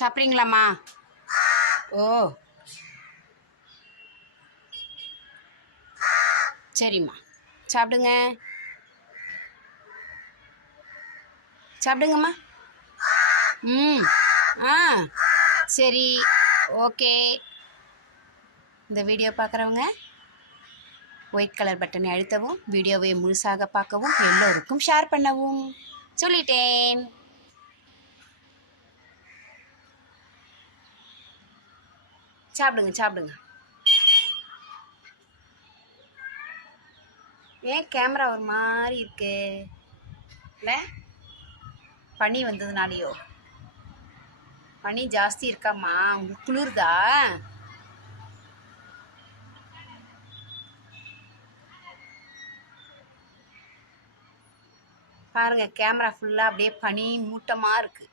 சாப்பிட்றீங்களாம்மா? ஓ, சரிம்மா. சாப்பிடுங்க. சாப்பிடுங்கம்மா. ம். ஆ, சரி. ஓகே. இந்த வீடியோ பார்க்குறவங்க ஒயிட் கலர் பட்டனை அழுத்தவும், வீடியோவை முழுசாக பார்க்கவும், எல்லோருக்கும் ஷேர் பண்ணவும் சொல்லிட்டேன். சாப்பிடுங்க சாப்பிடுங்க. ஏன் கேமரா ஒரு மாதிரி இருக்கு? இல்லை, பனி வந்ததுனாலையோ? பனி ஜாஸ்தி இருக்காம்மா, உங்களுக்கு குளிருதா? பாருங்க, கேமரா ஃபுல்லாக அப்படியே பனி மூட்டமாக இருக்குது.